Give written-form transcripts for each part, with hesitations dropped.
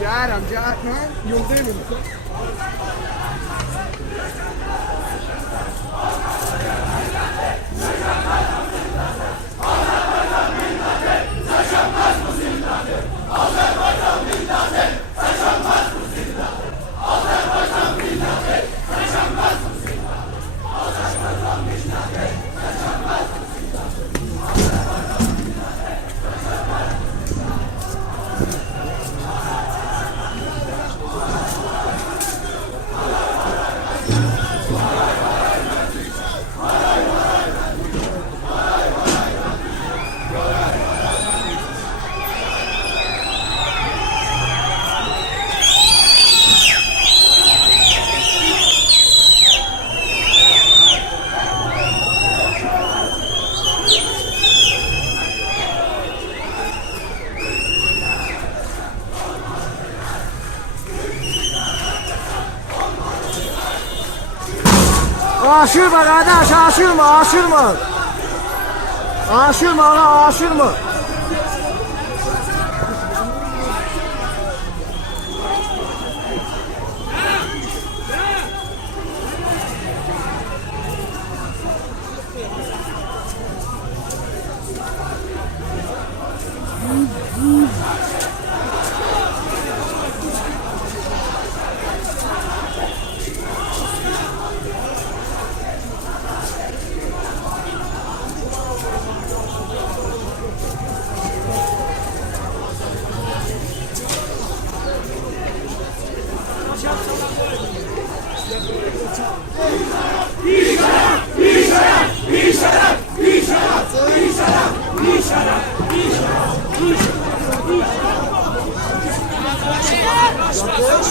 Jarım, jarım. Yolda mı? Aşırma kardeş, aşırma, aşırma. Aşırma ana, aşırma.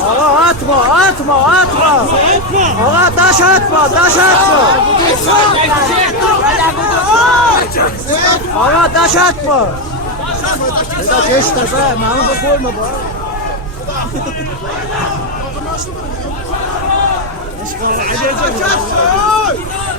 Ağa atma, atma, atma. Ağa taş atma, taş atma. Ağa taş atma. Eda geç de be, bana da koyma be. Eşkal edeceğim.